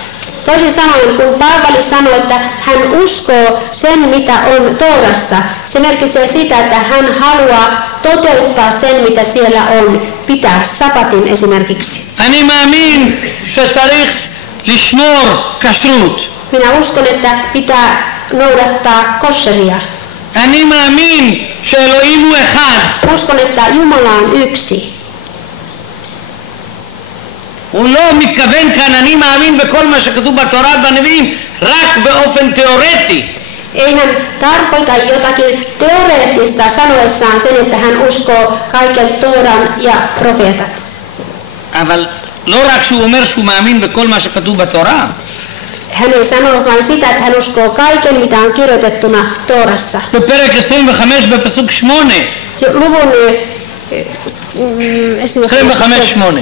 Toisin sanoen, kun Paavali sanoi, että hän uskoo sen, mitä on Toorassa, se merkitsee sitä, että hän haluaa toteuttaa sen, mitä siellä on, pitää sabatin esimerkiksi. אני מאמין שצריך לשמור כשרות. Minä uskon, että pitää noudattaa kosheria. אני מאמין שאלוהים הוא אחד. Uskon, että Jumala on yksi. הוא לא מתכוון כאן, אני מאמין בכל מה שכתוב בתורה ובנביאים, רק באופן תיאורטי. Ei hän tarkoita jotakin teoreettista sanoessaan sen, että hän uskoo kaiken Tooran ja profeetat. אבל לא רק שהוא אומר שהוא מאמין בכל מה שכתוב בתורה, Hän ei sano vain sitä, että hän uskoo kaiken, mitä on kirjoitettuna Toorassa. בפרק 25 בפסוק 8, Luvun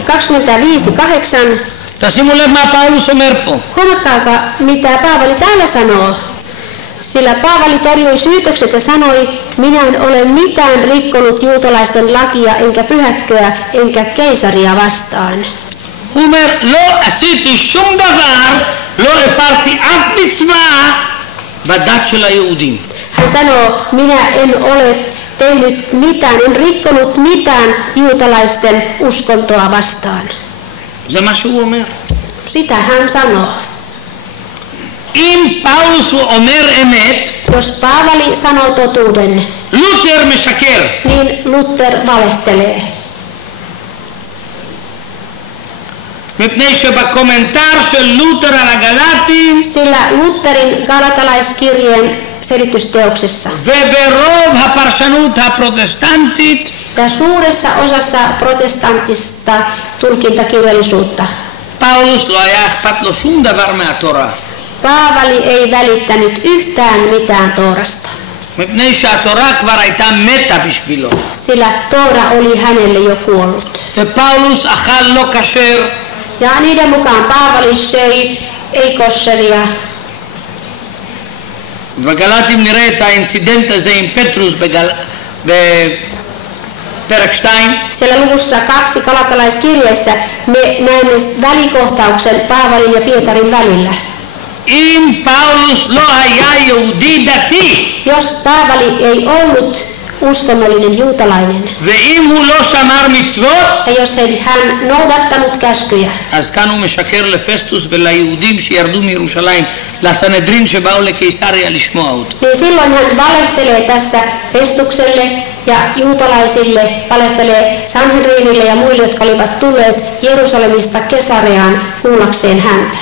25:8. תשימו לב מה פאולוס אומר פה. Huomatkaa, mitä Paavali täällä sanoo. Sillä Paavali torjui syytökset ja sanoi, minä en ole mitään rikkonut juutalaisten lakia, enkä pyhäkköä, enkä keisaria vastaan. הוא אומר, לא עשיתי שום דבר, לא הפרתי אף מצווה בדת של היהודים. Hän sanoo, minä en ole tehnyt mitään, en rikkonut mitään juutalaisten uskontoa vastaan. זה מה שהוא אומר. Sitä hän sanoo. אם פאולוס הוא אומר אמת, Jos Paavali sanoo totuuden, לותר משקר. niin Luther valehtelee. מפני שבקומנטר של לותר על הגלטים Sillä Lutherin galatalaiskirjeen selitysteoksessa וברוב הפרשנות הפרוטסטנטית ja suuressa osassa protestanttista tulkintakirjallisuutta פאולוס לא היה אכפת לו שום דבר מהתורה. Paavali ei välittänyt yhtään mitään Toorasta, מפני שהתורה כבר הייתה מתה בשבילו. sillä Toora oli hänelle jo kuollut. ופאולוס אכל לא כשר, Ja niiden mukaan Paavali söi ei kosheria. בגלטים נראה את האינצידנט הזה עם פטרוס בפרק 2. Siellä luvussa 2 galatalaiskirjeessä me näemme välikohtauksen Paavalin ja Pietarin välillä. אם פאולוס לא היה יהודי דתי, Jos Paavali ei ollut uskonnollinen juutalainen. ואם הוא לא שמר מצוות, Ja jos hän noudattanut käskyjä, אז כאן הוא משקר לפסטוס וליהודים שירדו מירושלים לסנהדרין שבאו לקיסריה לשמוע אותו. niin silloin hän valehtelee tässä Festukselle ja juutalaisille, valehtelee Sanhedrinille ja muille, jotka olivat tulleet Jerusalemista Kesareaan kuullakseen häntä.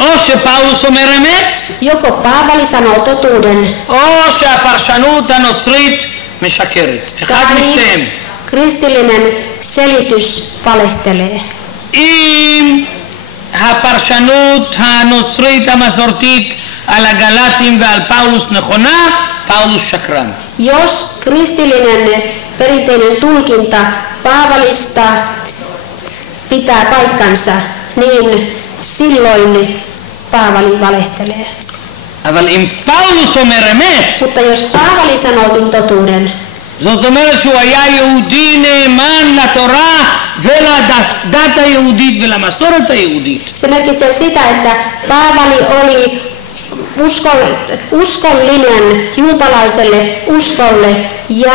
או שפאולוס אומר אמת, Joko Paavali sanoo totuuden, או שהפרשנות הנוצרית משקרת. אחד משתיהם. kristillinen selitys valehtelee. אם הפרשנות הנוצרית המסורתית על הגלטים ועל פאולוס נכונה, פאולוס שקרן. Jos kristillinen perinteinen tulkinta Paavalista pitää paikkansa, niin silloin Paavali valehtelee. אבל אם פאולוס אומר אמת, Mutta jos Paavali sanookin totuuden, זאת אומרת שהוא היה יהודי נאמן לתורה ולדת היהודית ולמסורת היהודית. se merkitsee sitä, että Paavali oli uskollinen juutalaiselle uskolle ja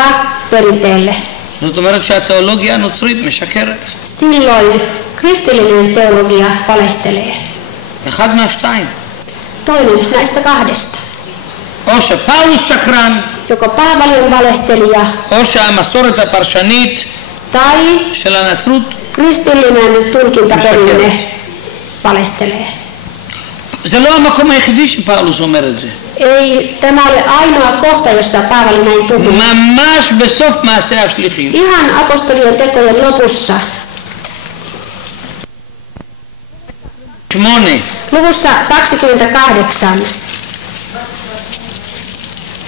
perinteelle. זאת אומרת שהתיאולוגיה הנוצרית משקרת. Silloin kristillinen teologia valehtelee. אחד מהשתיים. Toinen näistä kahdesta. או שפאולוס שקרן, Joko Paavali on valehtelija או שהמסורת הפרשנית tai של הנצרות. kristillinen tulkintaperinne valehtelee. זה לא המקום היחידי שפאולוס אומר את זה. Ei tämä ole ainoa kohta, jossa Paavali näin puhuu. ממש בסוף מעשה השליחים. Ihan apostolien tekojen lopussa, 8. luvussa 28,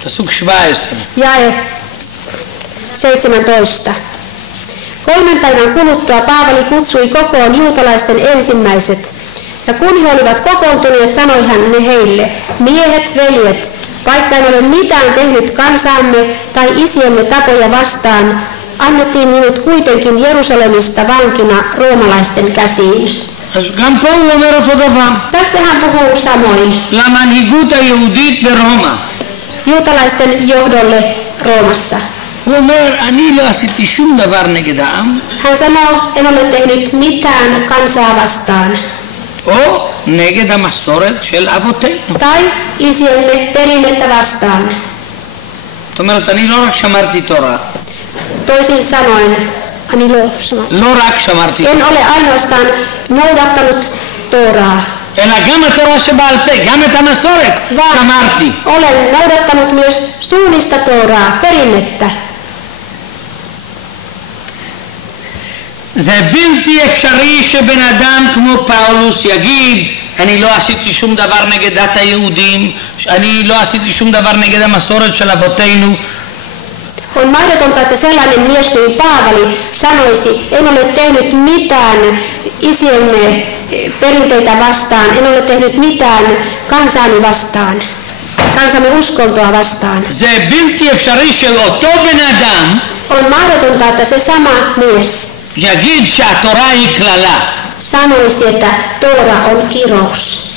פסוק 17. jae 17. 3 päivän kuluttua Paavali kutsui kokoon juutalaisten ensimmäiset. Ja kun he olivat kokoontuneet, sanoi hän heille, miehet, veljet, vaikka en ole mitään tehnyt kansaamme tai isiemme tapoja vastaan, annettiin minut kuitenkin Jerusalemista vankina roomalaisten käsiin. אז גם פה הוא אומר אותו דבר. Tässä hän puhuu samoin למנהיגות היהודית ברומא. juutalaisten johdolle Roomassa. הוא אומר, אני לא עשיתי שום דבר נגד העם, Hän sanoo, en ole tehnyt mitään kansaa vastaan או נגד המסורת של אבותינו. tai isiemme perinnettä vastaan. זאת אומרת, אני לא רק שמרתי תורה, Toisin sanoen, לא רק שמרתי תורה, en ole ainoastaan noudattanut Tooraa, אלא גם התורה שבעל פה, גם את המסורת שמרתי. olen noudattanut myös suullista Tooraa, perinnettä. זה בלתי אפשרי שבן אדם כמו פאולוס יגיד, אני לא עשיתי שום דבר נגד דת היהודים, אני לא עשיתי שום דבר נגד המסורת של אבותינו. On mahdotonta, että sellainen mies kuin Paavali sanoisi, en ole tehnyt mitään isiemme perinteitä vastaan, en ole tehnyt mitään kansaani vastaan, kansamme uskontoa vastaan. זה בלתי אפשרי שאותו בן אדם On mahdotonta, että se sama mies יגיד שהתורה היא כללה. sanoisi, että Toora on kirous.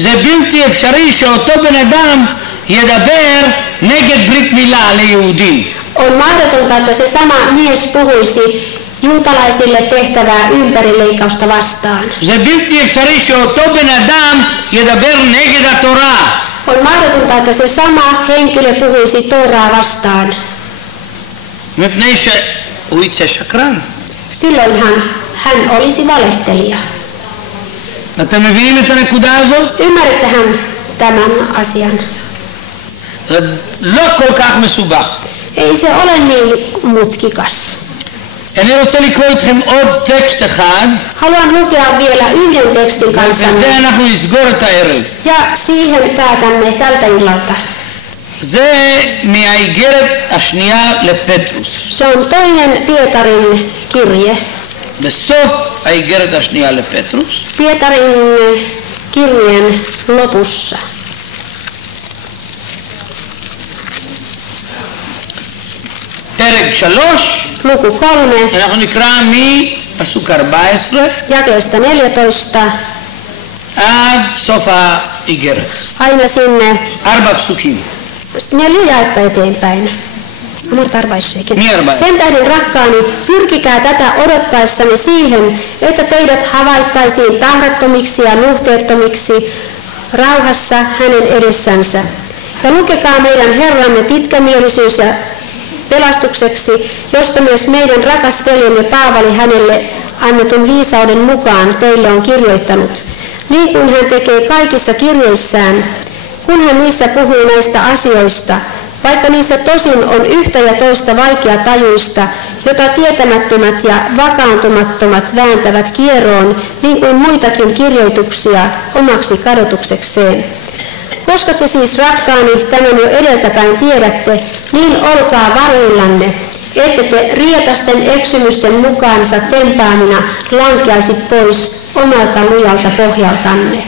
זה בלתי אפשרי שאותו בן אדם ידבר נגד ברית מילה ליהודים. On mahdotonta, että se sama mies puhuisi juutalaisille tehtävää ympärileikkausta vastaan. זה בלתי אפשרי שאותו בן אדם ידבר נגד התורה. On mahdotonta, että se sama henkilö puhuisi Tooraa vastaan. מפני שהוא יצא שקרן. Silloinhan hän olisi valehtelija. אתם מבינים את הנקודה הזאת? Ymmärrättehän tämän asian? זה לא כל כך מסובך. Ei se ole niin mutkikas. אני רוצה לקרוא איתכם עוד טקסט אחד, Haluan lukea vielä yhden tekstin kanssanne ובזה אנחנו נסגור את הערב. ja siihen päätämme tältä illalta. זה מהאיגרת השנייה לפטרוס. Se on toinen Pietarin kirje. בסוף האיגרת השנייה לפטרוס. Pietarin kirjeen lopussa. פרק 3, Luku 3, אנחנו נקרא מפסוק 14 jakeesta 14 עד סוף האיגרת. aina sinne 4 פסוקים. 4 jaetta eteenpäin. Sen tähden rakkaani, pyrkikää tätä odottaessanne siihen, että teidät havaittaisiin tahrattomiksi ja nuhteettomiksi rauhassa hänen edessänsä. Ja lukekaa meidän Herramme pitkämielisyys ja pelastukseksi, josta myös meidän rakas veljemme Paavali hänelle annetun viisauden mukaan teille on kirjoittanut. Niin kuin hän tekee kaikissa kirjeissään, kun hän niissä puhuu näistä asioista, vaikka niissä tosin on yhtä ja toista vaikeatajuista, jota tietämättömät ja vakaantumattomat vääntävät kieroon, niin kuin muitakin kirjoituksia omaksi kadotuksekseen. Koska te siis rakkaani tämän jo edeltäpäin tiedätte, niin olkaa varuillanne, ette te rietasten eksymysten mukaansa tempaamina lankeaisi pois omalta lujalta pohjaltanne.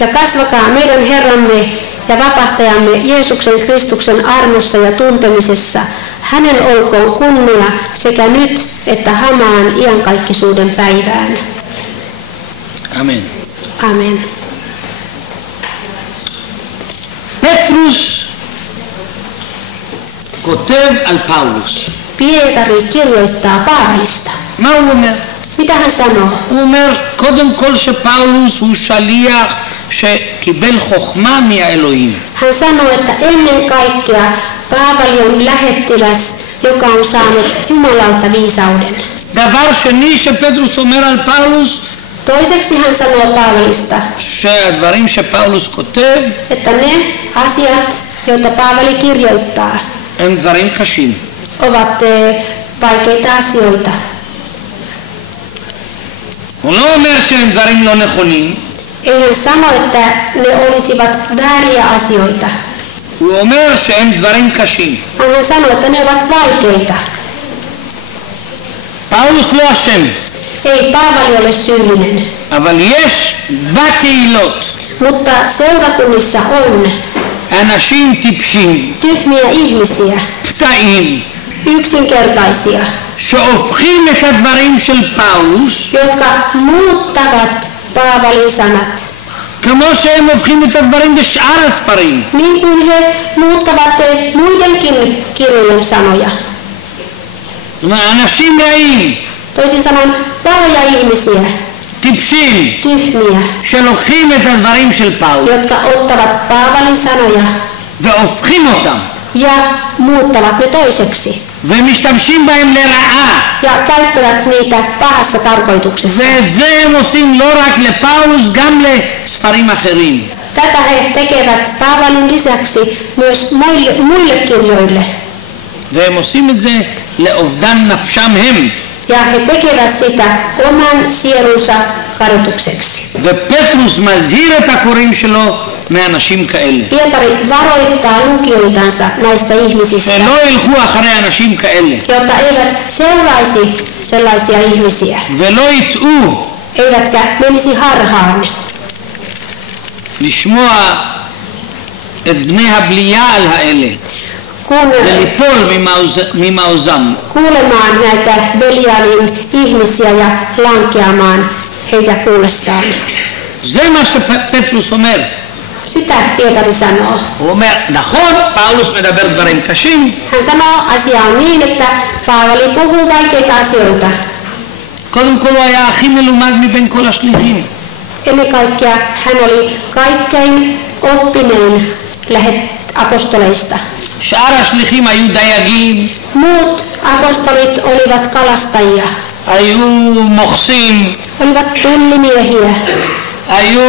Ja kasvakaa meidän Herramme ja vapahtajamme Jeesuksen Kristuksen armossa ja tuntemisessa. Hänen olkoon kunnia sekä nyt että hamaan iankaikkisuuden päivään. Amen. Amen. פטרוס כותב על פאולוס. Pietari kirjoittaa Paavalista. מה הוא אומר? Mitä hän sanoo? הוא אומר קודם כל שפאולוס הוא שליח שקיבל חוכמה מהאלוהים. Hän sanoo, että ennen kaikkea Paavali on lähettiläs, joka on saanut Jumalalta viisauden. דבר שני שפטרוס אומר על פאולוס, Toiseksi hän sanoo Paavalista, שהדברים שפאולוס כותב että ne asiat, joita Paavali kirjoittaa, הם דברים קשים. ovat vaikeita asioita. הוא לא אומר שהם דברים לא נכונים. Ei hän sano, että ne olisivat vääriä asioita. הוא אומר שהם דברים קשים. Hän sanoo, että ne ovat vaikeita. פאולוס לא אשם. Ei Paavali ole syyllinen. אבל יש בקהילות Mutta seurakunnissa on אנשים טיפשים, tyhmiä ihmisiä, פתאים, yksinkertaisia, שהופכים את הדברים של פאולוס jotka muuttavat Paavalin sanat. כמו שהם הופכים את הדברים בשאר הספרים. Niin kuin he muuttavat muidenkin kirjojen sanoja. זאת אומרת, אנשים רעים, Toisin sanoen pahoja ihmisiä, טיפשים, tyhmiä, שלוקחים את הדברים של פאולוס jotka ottavat Paavalin sanoja והופכים אותם ja muuttavat ne toiseksi ומשתמשים בהם לרעה. ja käyttävät niitä pahassa tarkoituksessa. ואת זה הם עושים לא רק לפאולוס, גם לספרים אחרים. Tätä he tekevät Paavalin lisäksi myös muille kirjoille. והם עושים את זה לאובדן נפשם הם. Ja he tekevät sitä oman sielunsa kadotukseksi. ופטרוס מזהיר את הקוראים שלו מאנשים כאלה. Pietari varoittaa lukijoitansa näistä ihmisistä, שלא ילכו אחרי אנשים כאלה. jotta eivät seuraisi sellaisia ihmisiä, ולא יטעו eivätkä menisi harhaan. לשמוע את בני הבליעל האלה. Kun וליפול ממעוזם. kuulemaan näitä Belialin ihmisiä ja lankeamaan heitä kuullessaan. זה מה שפטרוס אומר. Sitä Pietari sanoo. הוא אומר, נכון, פאולוס מדבר דברים קשים. Hän sanoo asiaa niin, että Paavali puhuu vaikeita asioita. קודם כל הוא היה הכי מלומד מבין כל השליחים. Ennen kaikkea hän oli kaikkein oppinein apostoleista. שאר השליחים היו דייגים, Muut apostolit olivat kalastajia, היו מוכסים, olivat tullimiehiä, היו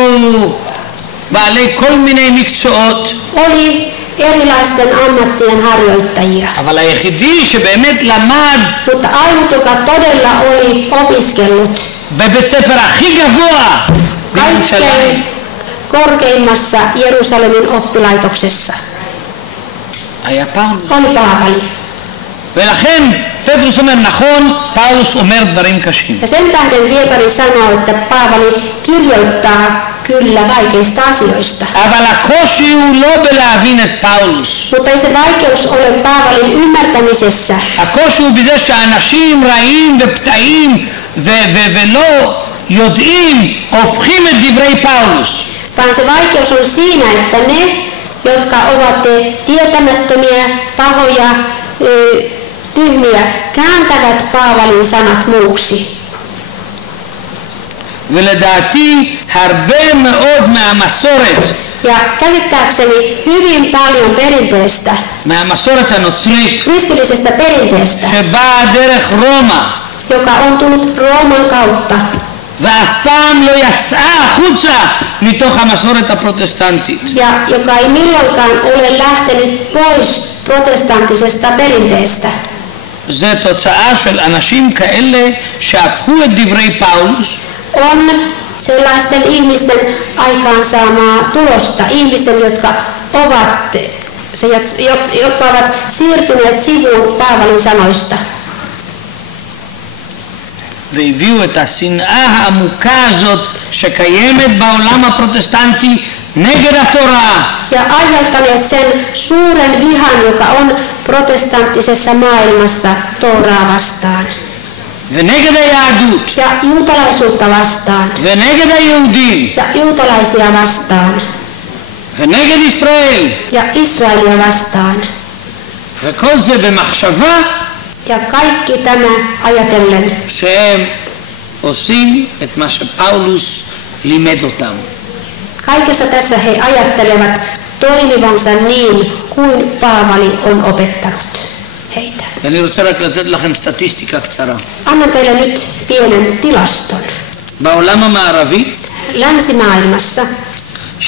בעלי כל מיני מקצועות, oli erilaisten ammattien harjoittajia. אבל היחידי שבאמת למד Mutta ainut, joka todella oli opiskellut בבית ספר הכי גבוה בירושלים, kaikkein korkeimmassa Jerusalemin oppilaitoksessa, היה פאולוס. oli Paavali. ולכן פטרוס אומר, נכון, פאולוס אומר דברים קשים. Ja sen tähden Pietari sanoo, että Paavali kirjoittaa kyllä vaikeista asioista. אבל הקושי הוא לא בלהבין את פאולוס. Mutta ei se vaikeus ole Paavalin ymmärtämisessä. הקושי הוא בזה שאנשים רעים ופתאים ולא יודעים, הופכים את דברי פאולוס. Vaan se vaikeus on siinä, että ne, jotka ovat tietämättömiä, pahoja, tyhmiä, kääntävät Paavalin sanat muuksi. ולדעתי הרבה מאוד מהמסורת, Ja käsittääkseni hyvin paljon perinteestä, מהמסורת הנוצרית, kristillisestä perinteestä, שבאה דרך רומא, joka on tullut Rooman kautta, ואף פעם לא יצאה החוצה מתוך המסורת הפרוטסטנטית. ja joka ei milloinkaan ole lähtenyt pois protestanttisesta perinteestä. זה תוצאה של אנשים כאלה שהפכו את דברי פאולוס On sellaisten ihmisten aikaansaamaa tulosta, ihmisten, jotka ovat siirtyneet sivuun Paavalin sanoista. והביאו את השנאה העמוקה הזאת שקיימת בעולם הפרוטסטנטי נגד התורה. Ja aiheuttaneet sen suuren vihan, joka on protestanttisessa maailmassa Tooraa vastaan. ונגד היהדות. Ja juutalaisuutta vastaan. ונגד היהודים. Ja juutalaisia vastaan. ונגד ישראל. Ja Israelia vastaan. וכל זה במחשבה Ja kaikki tämä ajatellen, שהם עושים את מה שפאולוס לימד אותם. kaikessa tässä he ajattelevat toimivansa niin kuin Paavali on opettanut heitä. ואני רוצה רק לתת לכם סטטיסטיקה קצרה. Annan teille nyt pienen tilaston. בעולם המערבי Länsimaailmassa 70%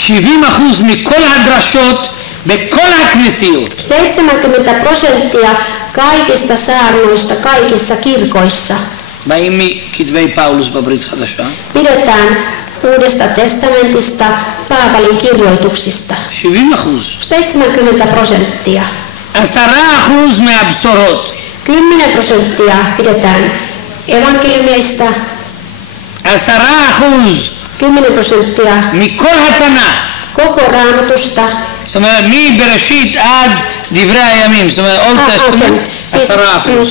מכל הדרשות בכל הכנסיות 70% kaikista saarnoista kaikissa kirkoissa באים מכתבי פאולוס בברית חדשה. pidetään Uudesta testamentista Paavalin kirjoituksista. 70%. 70%. 10% מהבשורות. 10% pidetään evankeliumeista. 10% 10% מכל התנ"ך. koko Raamatusta. זאת אומרת, מבראשית עד דברי הימים, זאת אומרת, Old Testament, 10%.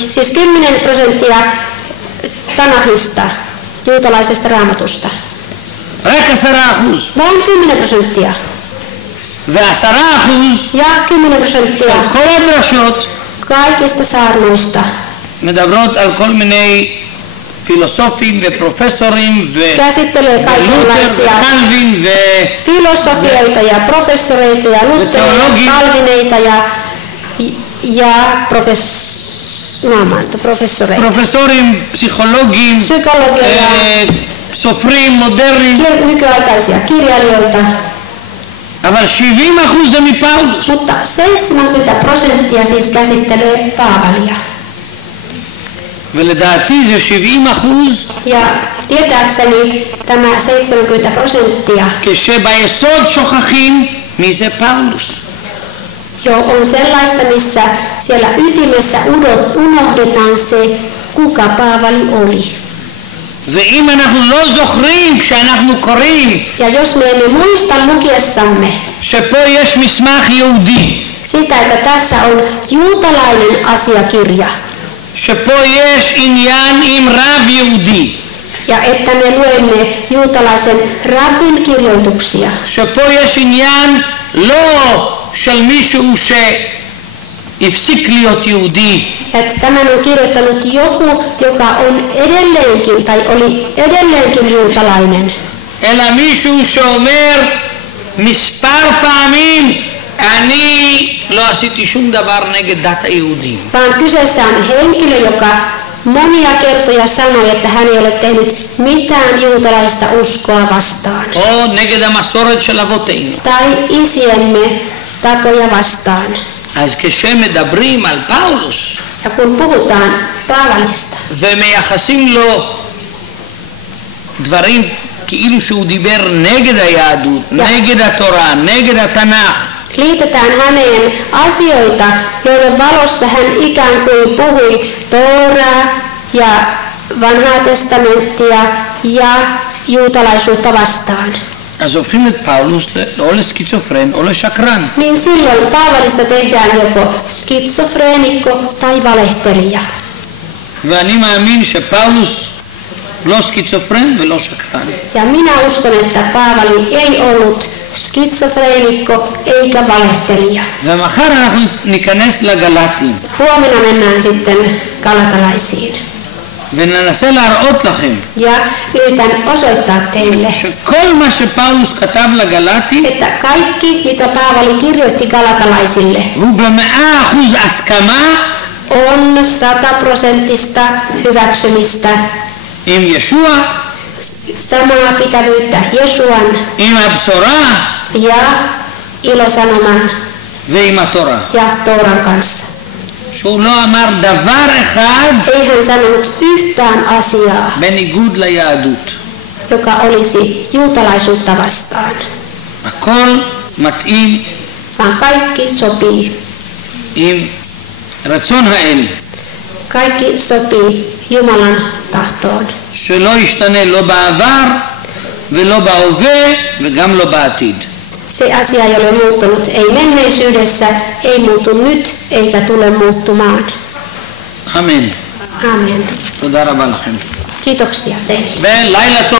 Siis 10% Tanahista, juutalaisesta Raamatusta. רק 10%. Vain 10%. ו10% Ja 10% של כל הדרשות kaikista saarnoista מדברות על כל מיני פילוסופים ופרופסורים käsittelee ולותר kaikenlaisia וקלווין filosofioita ja professoreita ja Lutheria, Calvineita ja professoreita. פרופסורים, פסיכולוגים, Psykologeja, סופרים מודרניים, nykyaikaisia kirjailijoita, אבל 70% זה מפאולוס. mutta 70% siis käsittelee Paavalia. ולדעתי זה 70% Ja tietääkseni tämä 70% כשביסוד שוכחים מי זה פאולוס. jo on sellaista, missä siellä ytimessä unohdetaan se, kuka Paavali oli. ואם אנחנו לא זוכרים כשאנחנו קוראים Ja jos me emme muista lukiessamme שפה יש מסמך יהודי, sitä, että tässä on juutalainen asiakirja, שפה יש עניין עם רב יהודי, ja että me luemme juutalaisen rabbin kirjoituksia, שפה יש עניין לא של מישהו שהפסיק להיות יהודי, että tämän on kirjoittanut joku, joka on edelleenkin tai oli edelleenkin juutalainen, אלא מישהו שאומר מספר פעמים אני לא עשיתי שום דבר נגד דת היהודים. vaan kyseessä on henkilö, joka monia kertoja sanoi, että hän ei ole tehnyt mitään juutalaista uskoa vastaan. או נגד המסורת של אבותינו. Tai isiemme tapoja vastaan. אז כשמדברים על פאולוס Ja kun puhutaan Paavalista ומייחסים לו דברים כאילו שהוא דיבר נגד היהדות, נגד התורה, נגד התנ"ך, liitetään häneen asioita, joiden valossa hän ikään kuin puhui Tooraa ja vanhaa testamenttia ja juutalaisuutta vastaan. אז הופכים את פאולוס או לסקיצופרן או לשקרן. Niin silloin Paavalista tehdään joko skitsofreenikko tai valehtelija. ואני מאמין שפאולוס לא סקיצופרן ולא שקרן. Ja minä uskon, että Paavali ei ollut skitsofreenikko eikä valehtelija. ומחר אנחנו ניכנס לגלטים. Huomenna mennään sitten galatalaisiin. וננסה להראות לכם Ja yritän osoittaa teille, שכל מה שפאולוס כתב לגלטים että kaikki mitä Paavali kirjoitti galatalaisille הוא ב100% הסכמה on 100% hyväksymistä, עם ישוע, samaa pitävyyttä Jesuan עם הבשורה ja ilosanoman ועם התורה. ja Tooran kanssa. שהוא לא אמר דבר אחד Ei hän sanonut yhtään asiaa, בניגוד ליהדות. joka olisi juutalaisuutta vastaan, הכל מתאים vaan kaikki sopii. עם רצון האל, Kaikki sopii Jumalan tahtoon. שלא ישתנה לא בעבר ולא בהווה וגם לא בעתיד. Se asia ei ole muuttunut, ei menneisyydessä, ei muutu nyt eikä tule muuttumaan. אמן. Amen. תודה רבה לכם. Kiitoksia teille. ולילה טוב.